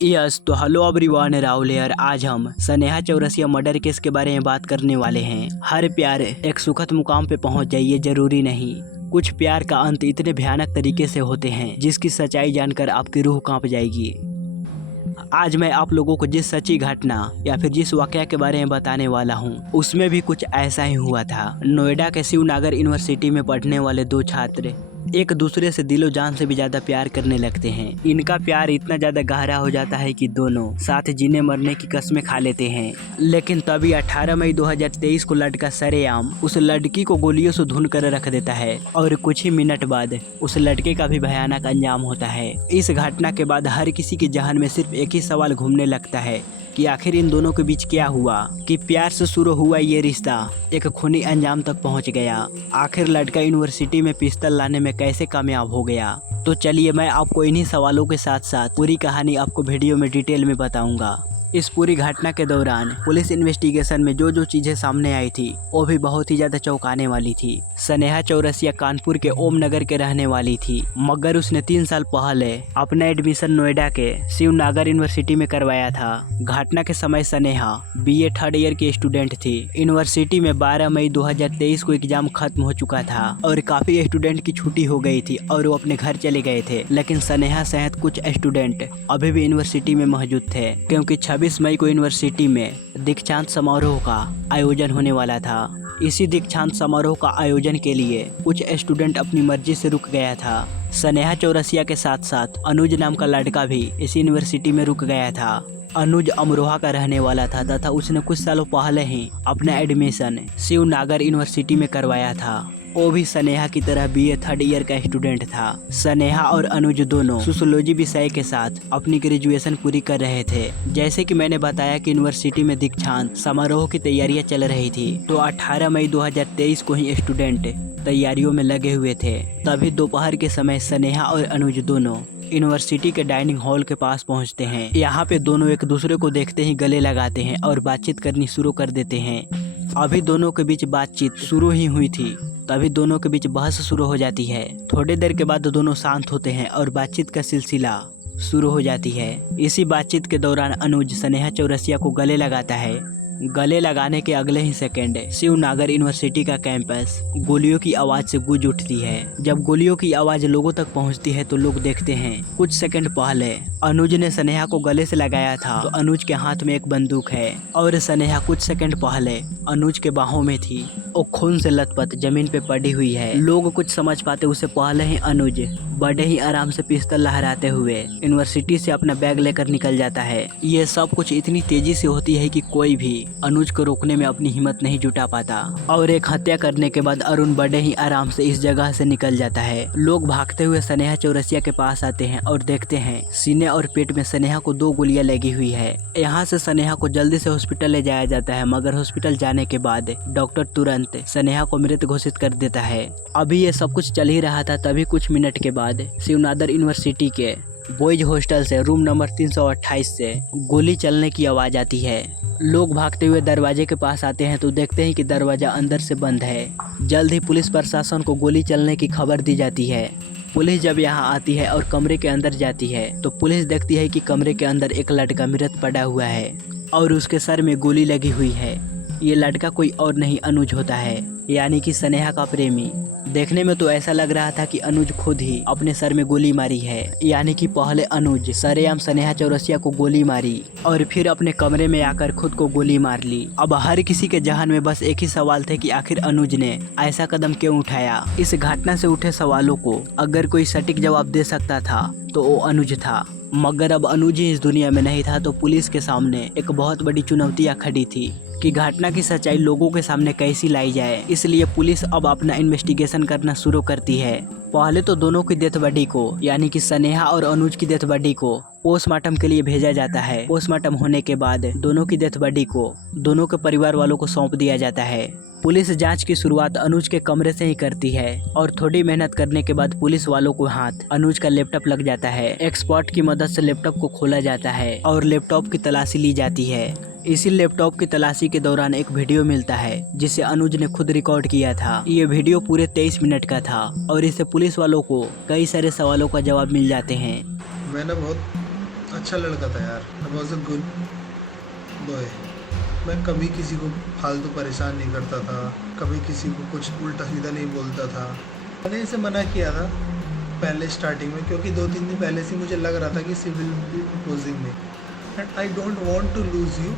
Yes तो hello everyone, Rahul यार। आज हम स्नेहा चौरसिया मर्डर केस के बारे में बात करने वाले हैं। हर प्यार एक सुखद मुकाम पे पहुंच जाए ये जरूरी नहीं। कुछ प्यार का अंत इतने भयानक तरीके से होते हैं जिसकी सच्चाई जानकर आपकी रूह कांप जाएगी। आज मैं आप लोगों को जिस सच्ची घटना या फिर जिस वाकया के बारे में बताने वाला हूं उसमें भी कुछ ऐसा ही हुआ था। नोएडा के शिवनागर यूनिवर्सिटी में पढ़ने वाले दो छात्र एक दूसरे से दिलो जान से भी ज्यादा प्यार करने लगते हैं। इनका प्यार इतना ज्यादा गहरा हो जाता है कि दोनों साथ जीने मरने की कस्में खा लेते हैं। लेकिन तभी 18 मई 2023 को लड़का सरेआम उस लड़की को गोलियों से धुन कर रख देता है और कुछ ही मिनट बाद उस लड़के का भी भयानक अंजाम होता है। इस घटना के बाद हर किसी के जहन में सिर्फ एक ही सवाल घूमने लगता है कि आखिर इन दोनों के बीच क्या हुआ, कि प्यार से शुरू हुआ ये रिश्ता एक खूनी अंजाम तक पहुंच गया। आखिर लड़का यूनिवर्सिटी में पिस्तौल लाने में कैसे कामयाब हो गया। तो चलिए मैं आपको इन्हीं सवालों के साथ साथ पूरी कहानी आपको वीडियो में डिटेल में बताऊंगा। इस पूरी घटना के दौरान पुलिस इन्वेस्टिगेशन में जो चीजें सामने आई थी वो भी बहुत ही ज्यादा चौंकाने वाली थी। स्नेहा चौरसिया कानपुर के ओम नगर के रहने वाली थी, मगर उसने 3 साल पहले अपना एडमिशन नोएडा के शिवनागर यूनिवर्सिटी में करवाया था। घटना के समय स्नेहा BA 3rd ईयर की स्टूडेंट थी। यूनिवर्सिटी में 12 मई 2023 को एग्जाम खत्म हो चुका था और काफी स्टूडेंट की छुट्टी हो गई थी और वो अपने घर चले गए थे। लेकिन स्नेहा सहित कुछ स्टूडेंट अभी भी यूनिवर्सिटी में मौजूद थे, क्योंकि 26 मई को यूनिवर्सिटी में दीक्षांत समारोह का आयोजन होने वाला था। इसी दीक्षांत समारोह का आयोजन के लिए कुछ स्टूडेंट अपनी मर्जी से रुक गया था। स्नेहा चौरसिया के साथ साथ अनुज नाम का लड़का भी इस यूनिवर्सिटी में रुक गया था। अनुज अमरोहा का रहने वाला था तथा उसने कुछ सालों पहले ही अपना एडमिशन शिवनागर यूनिवर्सिटी में करवाया था। वो भी स्नेहा की तरह BA 3rd ईयर का स्टूडेंट था। स्नेहा और अनुज दोनों सोशियोलॉजी विषय के साथ अपनी ग्रेजुएशन पूरी कर रहे थे। जैसे कि मैंने बताया कि यूनिवर्सिटी में दीक्षांत समारोह की तैयारियां चल रही थी, तो 18 मई 2023 को ही स्टूडेंट तैयारियों में लगे हुए थे। तभी दोपहर के समय स्नेहा और अनुज दोनों यूनिवर्सिटी के डाइनिंग हॉल के पास पहुंचते हैं। यहाँ पे दोनों एक दूसरे को देखते ही गले लगाते हैं और बातचीत करनी शुरू कर देते हैं। अभी दोनों के बीच बातचीत शुरू ही हुई थी, तभी दोनों के बीच बहस शुरू हो जाती है। थोड़ी देर के बाद दोनों शांत होते हैं और बातचीत का सिलसिला शुरू हो जाती है। इसी बातचीत के दौरान अनुज स्नेहा चौरसिया को गले लगाता है। गले लगाने के अगले ही सेकंड शिवनागर यूनिवर्सिटी का कैंपस गोलियों की आवाज से गूंज उठती है। जब गोलियों की आवाज लोगों तक पहुंचती है तो लोग देखते हैं कुछ सेकंड पहले अनुज ने स्नेहा को गले से लगाया था, तो अनुज के हाथ में एक बंदूक है और स्नेहा कुछ सेकंड पहले अनुज के बाहों में थी। वो खून से लथपथ जमीन पे पड़ी हुई है। लोग कुछ समझ पाते उससे पहले ही अनुज बड़े ही आराम से पिस्तौल लहराते हुए यूनिवर्सिटी से अपना बैग लेकर निकल जाता है। ये सब कुछ इतनी तेजी से होती है कि कोई भी अनुज को रोकने में अपनी हिम्मत नहीं जुटा पाता और एक हत्या करने के बाद अरुण बड़े ही आराम से इस जगह से निकल जाता है। लोग भागते हुए स्नेहा चौरसिया के पास आते हैं और देखते हैं सीने और पेट में स्नेहा को 2 गोलियां लगी हुई है। यहाँ से स्नेहा को जल्दी से हॉस्पिटल ले जाया जाता है, मगर हॉस्पिटल जाने के बाद डॉक्टर तुरंत स्नेहा को मृत घोषित कर देता है। अभी ये सब कुछ चल ही रहा था, तभी कुछ मिनट के बाद शिवनागर यूनिवर्सिटी के बॉयज हॉस्टल से रूम नंबर 328 से गोली चलने की आवाज आती है। लोग भागते हुए दरवाजे के पास आते हैं तो देखते हैं कि दरवाजा अंदर से बंद है। जल्द ही पुलिस प्रशासन को गोली चलने की खबर दी जाती है। पुलिस जब यहाँ आती है और कमरे के अंदर जाती है तो पुलिस देखती है कि कमरे के अंदर एक लड़का मृत पड़ा हुआ है और उसके सर में गोली लगी हुई है। ये लड़का कोई और नहीं अनुज होता है, यानी कि स्नेहा का प्रेमी। देखने में तो ऐसा लग रहा था कि अनुज खुद ही अपने सर में गोली मारी है, यानी कि पहले अनुज सरेआम स्नेहा चौरसिया को गोली मारी और फिर अपने कमरे में आकर खुद को गोली मार ली। अब हर किसी के जहन में बस एक ही सवाल थे कि आखिर अनुज ने ऐसा कदम क्यों उठाया। इस घटना से उठे सवालों को अगर कोई सटीक जवाब दे सकता था तो वो अनुज था, मगर अब अनुज ही इस दुनिया में नहीं था। तो पुलिस के सामने एक बहुत बड़ी चुनौतियां खड़ी थी कि घटना की सच्चाई लोगों के सामने कैसी लाई जाए। इसलिए पुलिस अब अपना इन्वेस्टिगेशन करना शुरू करती है। पहले तो दोनों की डेथ बॉडी को, यानी कि स्नेहा और अनुज की डेथ बॉडी को पोस्टमार्टम के लिए भेजा जाता है। पोस्टमार्टम होने के बाद दोनों की डेथ बॉडी को दोनों के परिवार वालों को सौंप दिया जाता है। पुलिस जांच की शुरुआत अनुज के कमरे से ही करती है और थोड़ी मेहनत करने के बाद पुलिस वालों को हाथ अनुज का लैपटॉप लग जाता है। एक्सपर्ट की मदद से लैपटॉप को खोला जाता है और लैपटॉप की तलाशी ली जाती है। इसी लैपटॉप की तलाशी के दौरान एक वीडियो मिलता है जिसे अनुज ने खुद रिकॉर्ड किया था। ये वीडियो पूरे 23 मिनट का था और इससे पुलिस वालों को कई सारे सवालों का जवाब मिल जाते हैं। मैंने बहुत अच्छा लड़का था यार। I was a good boy. मैं कभी किसी को फालतू परेशान नहीं करता था, कभी किसी को कुछ उल्टा सीधा नहीं बोलता था। मैंने इसे मना किया था पहले स्टार्टिंग में, क्योंकि 2-3 दिन पहले से मुझे लग रहा था कि she will be proposing me and I don't want to lose you,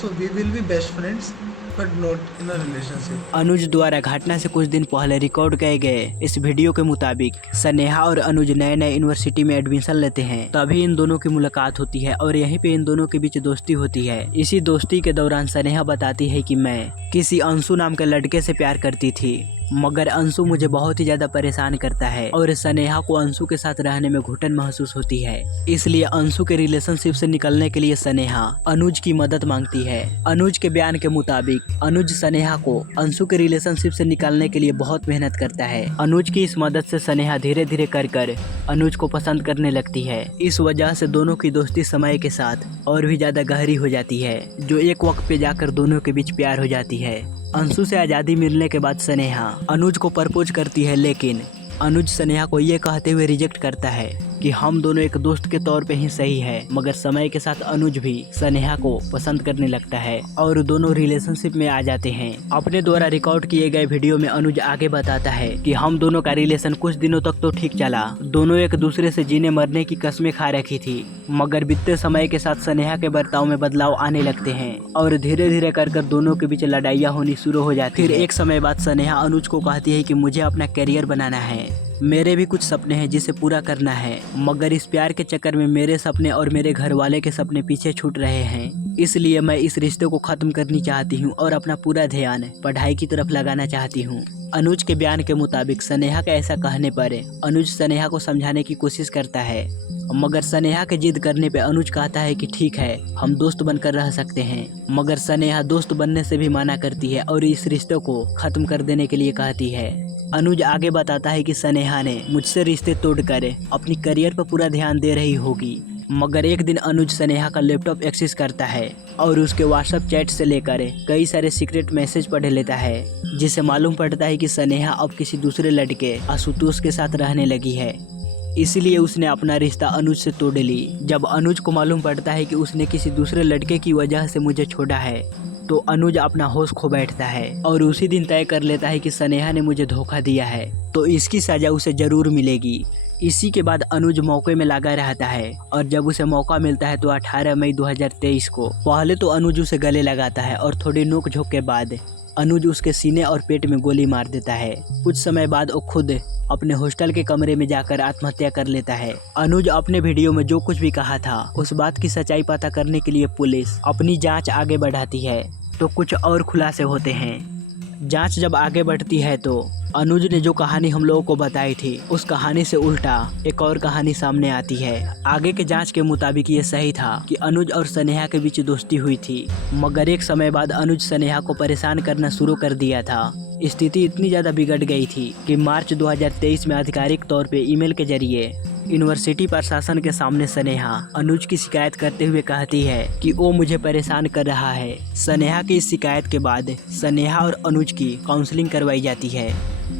so we will be best friends but not in a relationship. Anuj द्वारा घटना से कुछ दिन पहले रिकॉर्ड किए गए इस वीडियो के मुताबिक स्नेहा और अनुज नए नए यूनिवर्सिटी में एडमिशन लेते हैं। तभी इन दोनों की मुलाकात होती है और यहीं पे इन दोनों के बीच दोस्ती होती है। इसी दोस्ती के दौरान स्नेहा बताती है कि मैं किसी अंशु नाम के लड़के से प्यार करती थी, मगर अंशु मुझे बहुत ही ज्यादा परेशान करता है और स्नेहा को अंशु के साथ रहने में घुटन महसूस होती है। इसलिए अंशु के रिलेशनशिप से निकलने के लिए स्नेहा अनुज की मदद मांगती है। अनुज के बयान के मुताबिक अनुज स्नेहा को अंशु के रिलेशनशिप से निकालने के लिए बहुत मेहनत करता है। अनुज की इस मदद से स्नेहा धीरे धीरे कर अनुज को पसंद करने लगती है। इस वजह से दोनों की दोस्ती समय के साथ और भी ज्यादा गहरी हो जाती है, जो एक वक्त पे जाकर दोनों के बीच प्यार हो जाती है। अंशु से आज़ादी मिलने के बाद स्नेहा अनुज को प्रपोज करती है, लेकिन अनुज स्नेहा को ये कहते हुए रिजेक्ट करता है कि हम दोनों एक दोस्त के तौर पे ही सही है। मगर समय के साथ अनुज भी स्नेहा को पसंद करने लगता है और दोनों रिलेशनशिप में आ जाते हैं। अपने द्वारा रिकॉर्ड किए गए वीडियो में अनुज आगे बताता है कि हम दोनों का रिलेशन कुछ दिनों तक तो ठीक चला, दोनों एक दूसरे से जीने मरने की कस्में खा रखी थी, मगर बीतते समय के साथ स्नेहा के बर्ताव में बदलाव आने लगते हैं और धीरे धीरे कर दोनों के बीच लड़ाइयाँ होनी शुरू हो जाती है। फिर एक समय बाद स्नेहा अनुज को कहती है कि मुझे अपना करियर बनाना है, मेरे भी कुछ सपने हैं जिसे पूरा करना है, मगर इस प्यार के चक्कर में मेरे सपने और मेरे घर वाले के सपने पीछे छूट रहे हैं। इसलिए मैं इस रिश्ते को खत्म करनी चाहती हूँ और अपना पूरा ध्यान पढ़ाई की तरफ लगाना चाहती हूँ। अनुज के बयान के मुताबिक स्नेहा का ऐसा कहने पर अनुज स्नेहा को समझाने की कोशिश करता है, मगर स्नेहा के जिद करने पे अनुज कहता है कि ठीक है, हम दोस्त बनकर रह सकते हैं। मगर स्नेहा दोस्त बनने से भी मना करती है और इस रिश्ते को खत्म कर देने के लिए कहती है। अनुज आगे बताता है कि स्नेहा ने मुझसे रिश्ते तोड़कर अपनी करियर पर पूरा ध्यान दे रही होगी, मगर एक दिन अनुज स्नेहा का लैपटॉप एक्सेस करता है और उसके व्हाट्सएप चैट से लेकर कई सारे सीक्रेट मैसेज पढ़ लेता है, जिससे मालूम पड़ता है कि स्नेहा अब किसी दूसरे लड़के आशुतोष के साथ रहने लगी है। इसलिए उसने अपना रिश्ता अनुज से तोड़ ली। जब अनुज को मालूम पड़ता है कि उसने किसी दूसरे लड़के की वजह से मुझे छोड़ा है, तो अनुज अपना होश खो बैठता है और उसी दिन तय कर लेता है कि स्नेहा ने मुझे धोखा दिया है तो इसकी सजा उसे जरूर मिलेगी। इसी के बाद अनुज मौके में लगा रहता है और जब उसे मौका मिलता है तो 18 मई 2023 को पहले तो अनुज उसे गले लगाता है और थोड़ी नोक-झोंक के बाद अनुज उसके सीने और पेट में गोली मार देता है। कुछ समय बाद वो खुद अपने हॉस्टल के कमरे में जाकर आत्महत्या कर लेता है। अनुज अपने वीडियो में जो कुछ भी कहा था उस बात की सच्चाई पता करने के लिए पुलिस अपनी जांच आगे बढ़ाती है, तो कुछ और खुलासे होते हैं। जांच जब आगे बढ़ती है तो अनुज ने जो कहानी हम लोगों को बताई थी उस कहानी से उल्टा एक और कहानी सामने आती है। आगे के जांच के मुताबिक ये सही था कि अनुज और स्नेहा के बीच दोस्ती हुई थी, मगर एक समय बाद अनुज स्नेहा को परेशान करना शुरू कर दिया था। स्थिति इतनी ज़्यादा बिगड़ गई थी कि मार्च 2023 में आधिकारिक तौर पे ईमेल के जरिए यूनिवर्सिटी प्रशासन के सामने स्नेहा अनुज की शिकायत करते हुए कहती है कि वो मुझे परेशान कर रहा है। स्नेहा की इस शिकायत के बाद स्नेहा और अनुज की काउंसलिंग करवाई जाती है।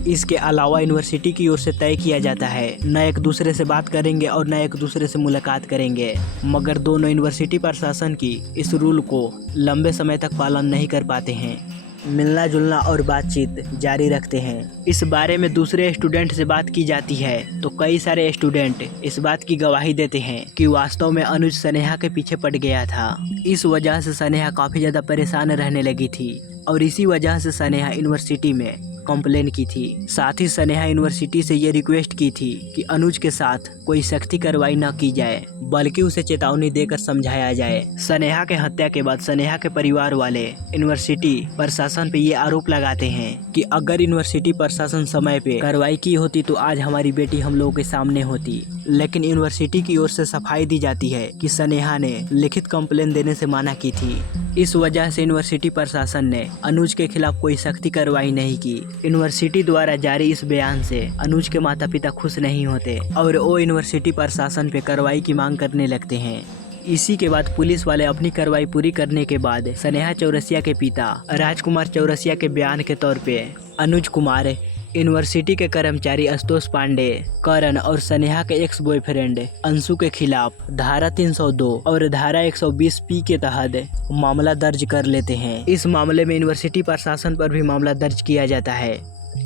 इसके अलावा यूनिवर्सिटी की ओर से तय किया जाता है न एक दूसरे से बात करेंगे और न एक दूसरे से मुलाकात करेंगे, मगर दोनों यूनिवर्सिटी प्रशासन की इस रूल को लंबे समय तक पालन नहीं कर पाते हैं। मिलना जुलना और बातचीत जारी रखते हैं। इस बारे में दूसरे स्टूडेंट से बात की जाती है तो कई सारे स्टूडेंट इस बात की गवाही देते हैं कि वास्तव में अनुज स्नेहा के पीछे पड़ गया था। इस वजह से स्नेहा काफ़ी ज़्यादा परेशान रहने लगी थी और इसी वजह से स्नेहा यूनिवर्सिटी में कंप्लेन की थी। साथ ही स्नेहा यूनिवर्सिटी से ये रिक्वेस्ट की थी कि अनुज के साथ कोई सख्ती कार्रवाई न की जाए, बल्कि उसे चेतावनी देकर समझाया जाए। स्नेहा के हत्या के बाद स्नेहा के परिवार वाले यूनिवर्सिटी प्रशासन पे ये आरोप लगाते हैं कि अगर यूनिवर्सिटी प्रशासन समय पे कार्रवाई की होती तो आज हमारी बेटी हम लोगों के सामने होती। लेकिन यूनिवर्सिटी की ओर से सफाई दी जाती है कि स्नेहा ने लिखित कंप्लेन देने से मना की थी। इस वजह से यूनिवर्सिटी प्रशासन ने अनुज के खिलाफ कोई सख्ती कार्रवाई नहीं की। यूनिवर्सिटी द्वारा जारी इस बयान से अनुज के माता पिता खुश नहीं होते और वो यूनिवर्सिटी प्रशासन पे कार्रवाई की मांग करने लगते हैं। इसी के बाद पुलिस वाले अपनी कार्रवाई पूरी करने के बाद स्नेहा चौरसिया के पिता राजकुमार चौरसिया के बयान के तौर पे अनुज कुमार यूनिवर्सिटी के कर्मचारी आशुतोष पांडे, करण और स्नेहा के एक्स बॉयफ्रेंड अंशु के खिलाफ धारा 302 और धारा 120 के तहत मामला दर्ज कर लेते हैं। इस मामले में यूनिवर्सिटी प्रशासन पर भी मामला दर्ज किया जाता है।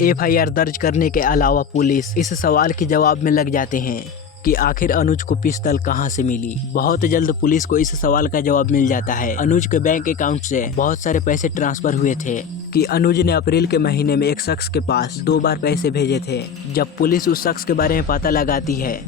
एफआईआर दर्ज करने के अलावा पुलिस इस सवाल के जवाब में लग जाते हैं कि आखिर अनुज को पिस्तौल कहां से मिली। बहुत जल्द पुलिस को इस सवाल का जवाब मिल जाता है। अनुज के बैंक अकाउंट से बहुत सारे पैसे ट्रांसफर हुए थे कि अनुज ने अप्रैल के महीने में एक शख्स के पास 2 बार पैसे भेजे थे। जब पुलिस उस शख्स के बारे में पता लगाती है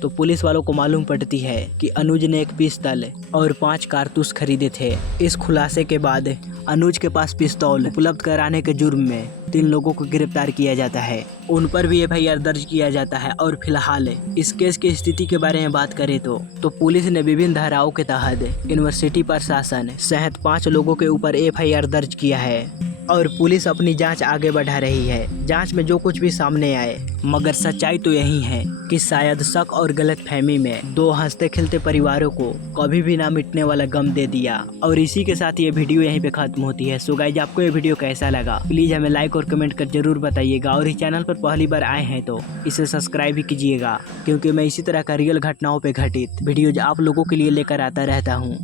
तो पुलिस वालों को मालूम पड़ती है कि अनुज ने एक पिस्तौल और 5 कारतूस खरीदे थे। इस खुलासे के बाद अनुज के पास पिस्तौल उपलब्ध कराने के जुर्म में 3 लोगों को गिरफ्तार किया जाता है। उन पर भी एफआईआर दर्ज किया जाता है। और फिलहाल इस केस की स्थिति के बारे में बात करें तो पुलिस ने विभिन्न धाराओं के तहत यूनिवर्सिटी प्रशासन सहित 5 लोगों के ऊपर एफआईआर दर्ज किया है और पुलिस अपनी जांच आगे बढ़ा रही है। जांच में जो कुछ भी सामने आए, मगर सच्चाई तो यही है कि शायद शक और गलतफहमी में 2 हंसते खेलते परिवारों को कभी भी ना मिटने वाला गम दे दिया। और इसी के साथ ये वीडियो यहीं पे खत्म होती है। सो गाइस, आपको ये वीडियो कैसा लगा प्लीज हमें लाइक और कमेंट कर जरूर बताइएगा। और इस चैनल पर पहली बार आए हैं तो इसे सब्सक्राइब भी कीजिएगा, क्योंकि मैं इसी तरह का रियल घटनाओं पे घटित वीडियोज आप लोगों के लिए लेकर आता रहता हूँ।